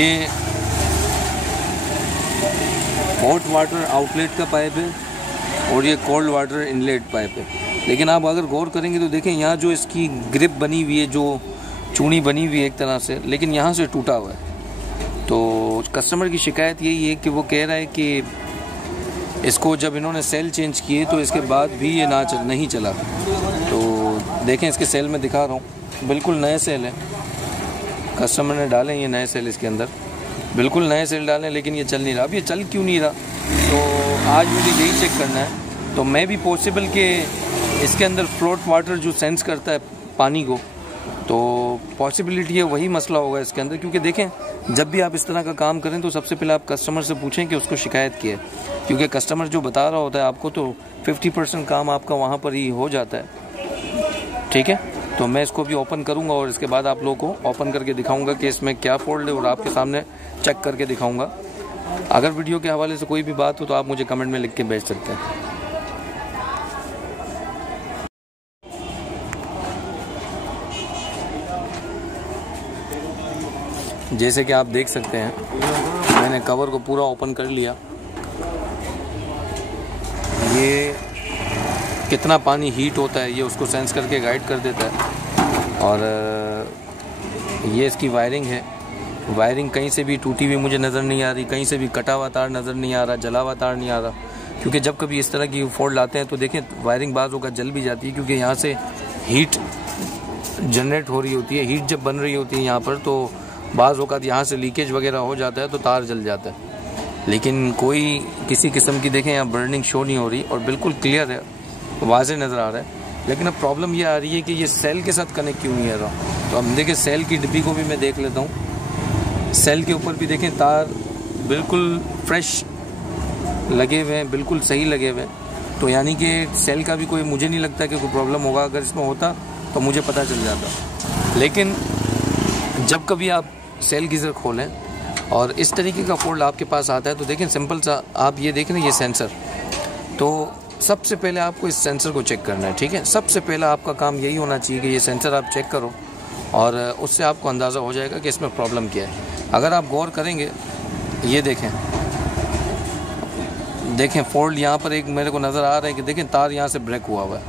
ये hot water outlet का pipe है और ये कोल्ड वाटर इनलेट पाइप है। लेकिन आप अगर गौर करेंगे तो देखें यहाँ जो इसकी ग्रिप बनी हुई है, जो चूनी बनी हुई है एक तरह से, लेकिन यहाँ से टूटा हुआ है। तो कस्टमर की शिकायत यही है कि वो कह रहा है कि इसको जब इन्होंने सेल चेंज किए तो इसके बाद भी ये नहीं चला। तो देखें इसके सेल में दिखा रहा हूँ, बिल्कुल नए सेल है, कस्टमर ने डाले ये नए सेल इसके अंदर, बिल्कुल नए सेल डालें, लेकिन ये चल नहीं रहा। अब ये चल क्यों नहीं रहा, तो आज मुझे यही चेक करना है। तो मैं भी पॉसिबल कि इसके अंदर फ्लोट वाटर जो सेंस करता है पानी को, तो पॉसिबिलिटी है वही मसला होगा इसके अंदर। क्योंकि देखें जब भी आप इस तरह का काम करें तो सबसे पहले आप कस्टमर से पूछें कि उसको शिकायत की है, क्योंकि कस्टमर जो बता रहा होता है आपको तो 50% काम आपका वहाँ पर ही हो जाता है। ठीक है, तो मैं इसको भी ओपन करूँगा और इसके बाद आप लोगों को ओपन करके दिखाऊँगा कि इसमें क्या फॉल्ट है और आपके सामने चेक करके दिखाऊँगा। अगर वीडियो के हवाले से कोई भी बात हो तो आप मुझे कमेंट में लिख के भेज सकते हैं। जैसे कि आप देख सकते हैं मैंने कवर को पूरा ओपन कर लिया। ये कितना पानी हीट होता है ये उसको सेंस करके गाइड कर देता है। और ये इसकी वायरिंग है, वायरिंग कहीं से भी टूटी हुई मुझे नज़र नहीं आ रही, कहीं से भी कटा हुआ तार नज़र नहीं आ रहा, जला हुआ तार नहीं आ रहा। क्योंकि जब कभी इस तरह की फॉल्ट लाते हैं तो देखें वायरिंग बाज़ होकर जल भी जाती है, क्योंकि यहाँ से हीट जनरेट हो रही होती है, हीट जब बन रही होती है यहाँ पर, तो बाज़ औक़ात यहाँ से लीकेज वगैरह हो जाता है तो तार जल जाता है। लेकिन कोई किसी किस्म की देखें यहाँ बर्निंग शो नहीं हो रही और बिल्कुल क्लियर है, वाज़े नज़र आ रहा है। लेकिन अब प्रॉब्लम ये आ रही है कि ये सेल के साथ कनेक्ट क्यों नहीं आ रहा। तो हम देखें सेल की डिब्बी को भी मैं देख लेता हूँ। सेल के ऊपर भी देखें तार बिल्कुल फ्रेश लगे हुए हैं, बिल्कुल सही लगे हुए हैं। तो यानी कि सेल का भी कोई, मुझे नहीं लगता कि कोई प्रॉब्लम होगा। अगर इसमें होता तो मुझे पता चल जाता। लेकिन जब कभी आप सेल गीज़र खोलें और इस तरीके का फॉल्ट आपके पास आता है तो देखें सिंपल सा, आप ये देख रहे हैं ये सेंसर, तो सबसे पहले आपको इस सेंसर को चेक करना है। ठीक है, सबसे पहला आपका काम यही होना चाहिए कि ये सेंसर आप चेक करो और उससे आपको अंदाज़ा हो जाएगा कि इसमें प्रॉब्लम क्या है। अगर आप गौर करेंगे, ये देखें फॉल्ट यहाँ पर एक मेरे को नज़र आ रहा है कि देखें तार यहाँ से ब्रेक हुआ हुआ है।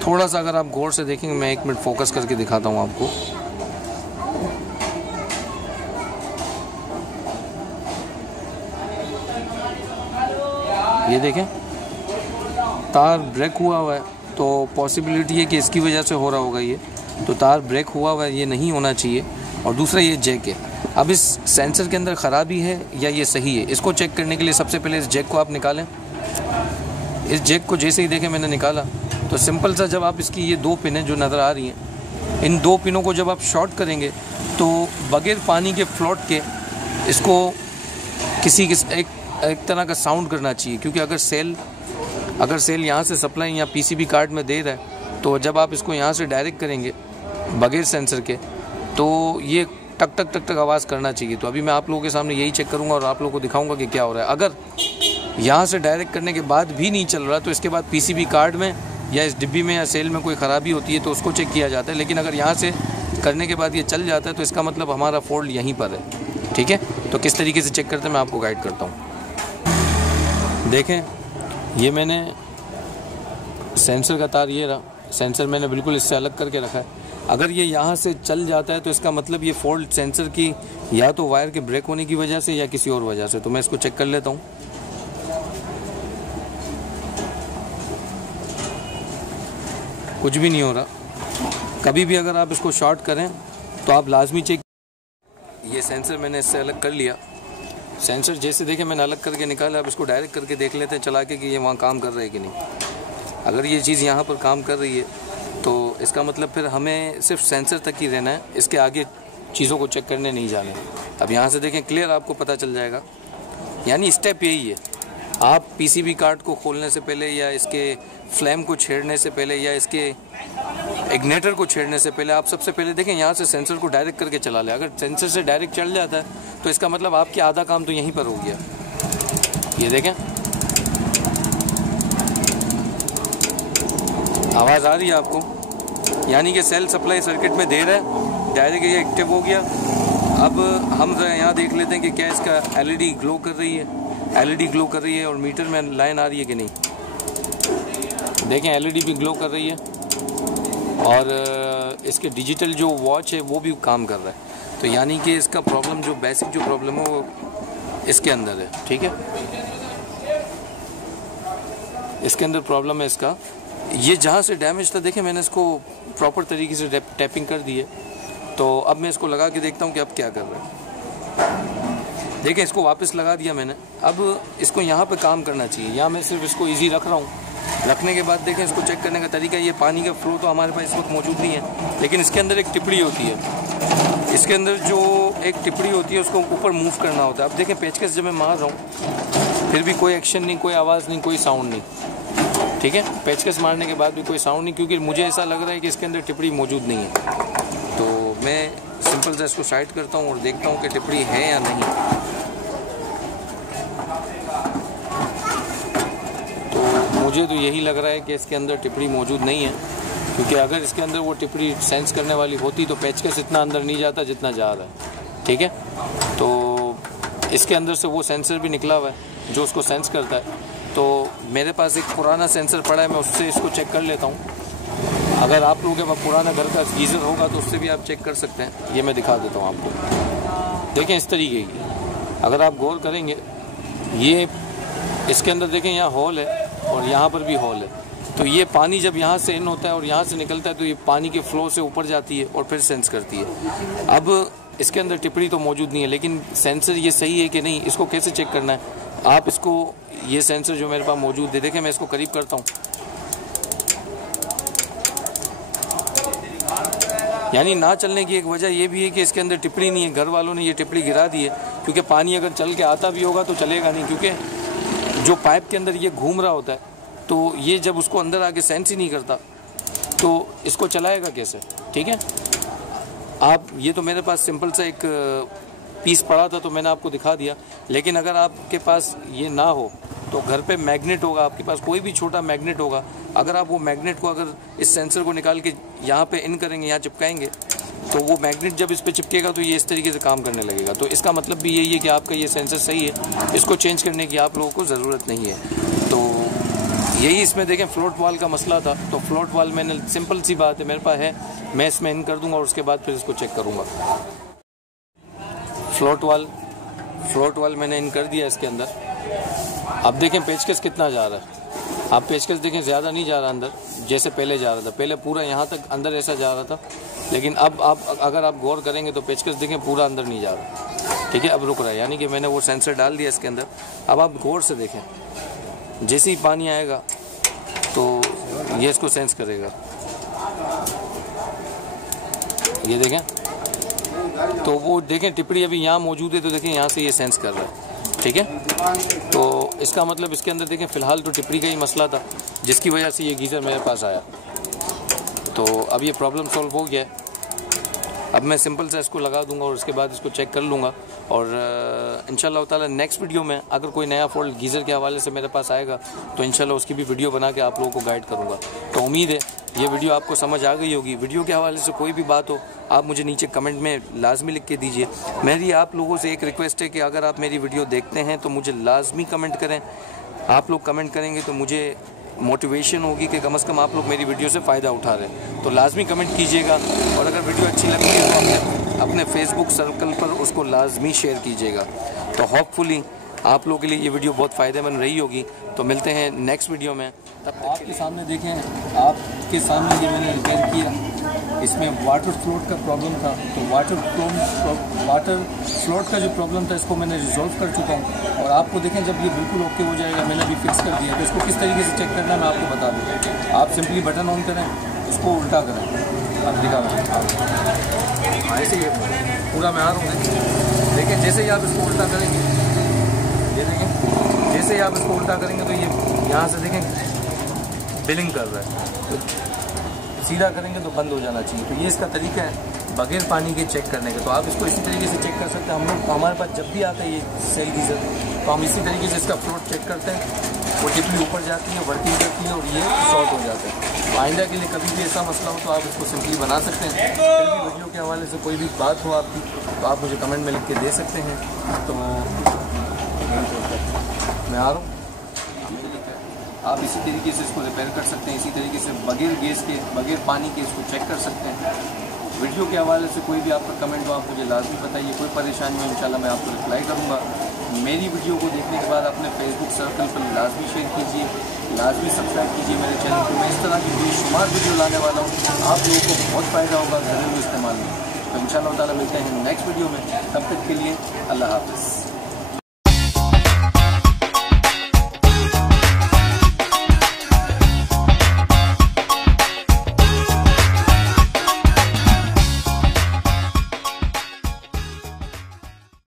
थोड़ा सा अगर आप गौर से देखेंगे, मैं 1 मिनट फोकस करके दिखाता हूँ आपको। ये देखें तार ब्रेक हुआ है, तो पॉसिबिलिटी है कि इसकी वजह से हो रहा होगा। ये तो तार ब्रेक हुआ है, ये नहीं होना चाहिए। और दूसरा ये जैक है, अब इस सेंसर के अंदर ख़राबी है या ये सही है, इसको चेक करने के लिए सबसे पहले इस जैक को आप निकालें। इस जैक को जैसे ही देखें मैंने निकाला तो सिंपल सा, जब आप इसकी ये 2 पिनें जो नज़र आ रही हैं, इन 2 पिनों को जब आप शॉर्ट करेंगे तो बगैर पानी के फ्लोट के इसको एक तरह का साउंड करना चाहिए। क्योंकि अगर सेल यहाँ से सप्लाई या पीसीबी कार्ड में दे रहा है तो जब आप इसको यहाँ से डायरेक्ट करेंगे बगैर सेंसर के तो ये टक टक टक टक आवाज़ करना चाहिए। तो अभी मैं आप लोगों के सामने यही चेक करूँगा और आप लोगों को दिखाऊंगा कि क्या हो रहा है। अगर यहाँ से डायरेक्ट करने के बाद भी नहीं चल रहा तो इसके बाद पीसीबी कार्ड में या इस डिब्बी में या सेल में कोई ख़राबी होती है तो उसको चेक किया जाता है। लेकिन अगर यहाँ से करने के बाद ये चल जाता है तो इसका मतलब हमारा फॉल्ट यहीं पर है। ठीक है, तो किस तरीके से चेक करते हैं मैं आपको गाइड करता हूँ। देखें ये मैंने सेंसर का तार, ये रहा सेंसर मैंने बिल्कुल इससे अलग करके रखा है। अगर ये यहाँ से चल जाता है तो इसका मतलब ये फॉल्ट सेंसर की या तो वायर के ब्रेक होने की वजह से या किसी और वजह से। तो मैं इसको चेक कर लेता हूँ। कुछ भी नहीं हो रहा। कभी भी अगर आप इसको शॉर्ट करें तो आप लाजमी चेक। ये सेंसर मैंने इससे अलग कर लिया। सेंसर जैसे देखें मैंने अलग करके निकाला। अब इसको डायरेक्ट करके देख लेते हैं चला के कि ये वहाँ काम कर रहा है कि नहीं। अगर ये चीज़ यहाँ पर काम कर रही है तो इसका मतलब फिर हमें सिर्फ सेंसर तक ही रहना है, इसके आगे चीज़ों को चेक करने नहीं जाने। अब यहाँ से देखें क्लियर आपको पता चल जाएगा। यानी स्टेप यही है, आप पीसीबी कार्ड को खोलने से पहले या इसके फ्लेम को छेड़ने से पहले या इसके इग्नेटर को छेड़ने से पहले आप सबसे पहले देखें यहाँ से सेंसर को डायरेक्ट करके चला लें। अगर सेंसर से डायरेक्ट चल जाता है तो इसका मतलब आपके आधा काम तो यहीं पर हो गया। ये देखें आवाज़ आ रही है आपको, यानी कि सेल सप्लाई सर्किट में दे रहा है, डायरेक्ट ये एक्टिव हो गया। अब हम जरा यहाँ देख लेते हैं कि क्या इसका एलईडी ग्लो कर रही है, एलईडी ग्लो कर रही है और मीटर में लाइन आ रही है कि नहीं। देखें एलईडी भी ग्लो कर रही है और इसके डिजिटल जो वॉच है वो भी काम कर रहा है। तो यानी कि इसका प्रॉब्लम जो बेसिक जो प्रॉब्लम है वो इसके अंदर है, ठीक है, इसके अंदर प्रॉब्लम है इसका। ये जहाँ से डैमेज था देखें मैंने इसको प्रॉपर तरीके से टैपिंग कर दी है। तो अब मैं इसको लगा के देखता हूँ कि अब क्या कर रहा है। देखें इसको वापस लगा दिया मैंने। अब इसको यहाँ पे काम करना चाहिए। यहाँ मैं सिर्फ इसको इजी रख रहा हूँ। रखने के बाद देखें इसको चेक करने का तरीका, ये पानी का फ्लो तो हमारे पास इस वक्त मौजूद नहीं है, लेकिन इसके अंदर एक टिपड़ी होती है। इसके अंदर जो एक टिपड़ी होती है उसको ऊपर मूव करना होता है। अब देखें पेचकस जब मैं मार रहा हूँ फिर भी कोई एक्शन नहीं, कोई आवाज़ नहीं, कोई साउंड नहीं, ठीक है। पेचकस मारने के बाद भी कोई साउंड नहीं, क्योंकि मुझे ऐसा लग रहा है कि इसके अंदर टिपड़ी मौजूद नहीं है। तो मैं सिंपल से इसको साइड करता हूँ और देखता हूँ कि टिपड़ी है या नहीं। तो मुझे तो यही लग रहा है कि इसके अंदर टिपड़ी मौजूद नहीं है, क्योंकि अगर इसके अंदर वो टिपड़ी सेंस करने वाली होती तो पेचकस इतना अंदर नहीं जाता जितना जा रहा है, ठीक है। तो इसके अंदर से वो सेंसर भी निकला हुआ है जो उसको सेंस करता है। तो मेरे पास एक पुराना सेंसर पड़ा है, मैं उससे इसको चेक कर लेता हूँ। अगर आप लोगों के पास पुराना घर का गीज़र होगा तो उससे भी आप चेक कर सकते हैं। ये मैं दिखा देता हूँ आपको। देखें इस तरीके की, अगर आप गौर करेंगे ये इसके अंदर देखें यहाँ हॉल है और यहाँ पर भी हॉल है। तो ये पानी जब यहाँ से इन होता है और यहाँ से निकलता है तो ये पानी के फ्लो से ऊपर जाती है और फिर सेंस करती है। अब इसके अंदर टिपड़ी तो मौजूद नहीं है, लेकिन सेंसर ये सही है कि नहीं इसको कैसे चेक करना है। आप इसको ये सेंसर जो मेरे पास मौजूद है, देखें मैं इसको करीब करता हूँ, यानी ना चलने की एक वजह ये भी है कि इसके अंदर टिपड़ी नहीं है। घर वालों ने ये टिपड़ी गिरा दी है, क्योंकि पानी अगर चल के आता भी होगा तो चलेगा नहीं, क्योंकि जो पाइप के अंदर ये घूम रहा होता है तो ये जब उसको अंदर आके सेंस ही नहीं करता तो इसको चलाएगा कैसे, ठीक है। आप ये तो मेरे पास सिंपल सा एक पीस पड़ा था तो मैंने आपको दिखा दिया, लेकिन अगर आपके पास ये ना हो तो घर पे मैग्नेट होगा, आपके पास कोई भी छोटा मैग्नेट होगा। अगर आप वो मैग्नेट को अगर इस सेंसर को निकाल के यहाँ पे इन करेंगे, यहाँ चिपकाएंगे, तो वो मैग्नेट जब इस पे चिपकेगा तो ये इस तरीके से काम करने लगेगा। तो इसका मतलब भी यही है कि आपका ये सेंसर सही है, इसको चेंज करने की आप लोगों को ज़रूरत नहीं है। तो यही इसमें देखें फ्लोट वाल का मसला था। तो फ्लोट वाल मैंने सिंपल सी बात है मेरे पास है, मैं इसमें इन कर दूँगा और उसके बाद फिर इसको चेक करूँगा। फ्लोट वाल मैंने इन कर दिया इसके अंदर। अब देखें पेचकस कितना जा रहा है। आप पेचकस देखें ज़्यादा नहीं जा रहा अंदर जैसे पहले जा रहा था। पहले पूरा यहाँ तक अंदर ऐसा जा रहा था, लेकिन अब आप अगर आप गौर करेंगे तो पेचकस देखें पूरा अंदर नहीं जा रहा, ठीक है। अब रुक रहा है, यानी कि मैंने वो सेंसर डाल दिया इसके अंदर। अब आप गौर से देखें, जैसे ही पानी आएगा तो ये इसको सेंस करेगा। ये देखें, तो वो देखें टिपड़ी अभी यहाँ मौजूद है तो देखें यहाँ से ये सेंस कर रहा है, ठीक है। तो इसका मतलब इसके अंदर देखें फ़िलहाल तो टिपड़ी का ही मसला था जिसकी वजह से ये गीज़र मेरे पास आया। तो अब ये प्रॉब्लम सॉल्व हो गया है। अब मैं सिंपल सा इसको लगा दूंगा और उसके बाद इसको चेक कर लूँगा। और इंशाल्लाह ताला नेक्स्ट वीडियो में अगर कोई नया फॉल्ट गीज़र के हवाले से मेरे पास आएगा तो इंशाल्लाह उसकी भी वीडियो बना के आप लोगों को गाइड करूँगा। तो उम्मीद है ये वीडियो आपको समझ आ गई होगी। वीडियो के हवाले से कोई भी बात हो आप मुझे नीचे कमेंट में लाजमी लिख के दीजिए। मेरी आप लोगों से एक रिक्वेस्ट है कि अगर आप मेरी वीडियो देखते हैं तो मुझे लाजमी कमेंट करें। आप लोग कमेंट करेंगे तो मुझे मोटिवेशन होगी कि कम से कम आप लोग मेरी वीडियो से फ़ायदा उठा रहे हैं। तो लाजमी कमेंट कीजिएगा और अगर वीडियो अच्छी लगती है तो अपने फेसबुक सर्कल पर उसको लाजमी शेयर कीजिएगा। तो होपफुली आप लोगों के लिए ये वीडियो बहुत फ़ायदेमंद रही होगी। तो मिलते हैं नेक्स्ट वीडियो में। तब आपके सामने देखें, आपके सामने ये मैंने रिपेयर किया। इसमें वाटर फ्लोट का प्रॉब्लम था, तो वाटर फ्लोट का जो प्रॉब्लम था इसको मैंने रिजॉल्व कर चुका हूँ। और आपको देखें जब ये बिल्कुल ओके हो जाएगा, मैंने अभी फिक्स कर दिया। तो इसको किस तरीके से चेक करना है मैं आपको बता दूँ। आप सिंपली बटन ऑन करें, इसको उल्टा करें। अब दिखा मैं ऐसे ही पूरा मैं आ रहा हूँ। देखिए जैसे ही आप इसको उल्टा करेंगे, ये देखें जैसे ही आप इसको उल्टा करेंगे तो ये यहाँ से देखें बिलिंग कर रहा है। तो सीधा करेंगे तो बंद हो जाना चाहिए। तो ये इसका तरीका है बगैर पानी के चेक करने का। तो आप इसको इसी तरीके से चेक कर सकते हैं। हम लोग हमारे पास जब भी आता है ये सेल गीज़र तो हम इसी तरीके से इसका फ्लोट चेक करते हैं। वो टिपली ऊपर जाती है, वर्किंग करती है और ये शॉर्ट हो जाता है। तो आइंदा के लिए कभी भी ऐसा मसला हो तो आप इसको सिंपली बना सकते हैं। फिर भी वीडियो के हवाले से कोई भी बात हो आपकी तो आप मुझे कमेंट में लिख के दे सकते हैं। तो मैं आ रहा हूँ, आप इसी तरीके से इसको रिपेयर कर सकते हैं। इसी तरीके से बगैर गैस के बगैर पानी के इसको चेक कर सकते हैं। वीडियो के हवाले से कोई भी आपका कमेंट हो आप मुझे लाजमी बताइए। कोई परेशानी हो इंशाल्लाह मैं आपको रिप्लाई करूँगा। मेरी वीडियो को देखने के बाद अपने फेसबुक सर्कल पर लाजमी शेयर कीजिए, लाजमी सब्सक्राइब कीजिए मेरे चैनल को। मैं इस तरह की बेशुमार वीडियो लाने वाला हूँ, आप लोगों को बहुत फ़ायदा होगा घरेलू इस्तेमाल में। तो इंशाल्लाह ताला मिलते हैं नेक्स्ट वीडियो में। तब तक के लिए अल्लाह हाफ़िज़।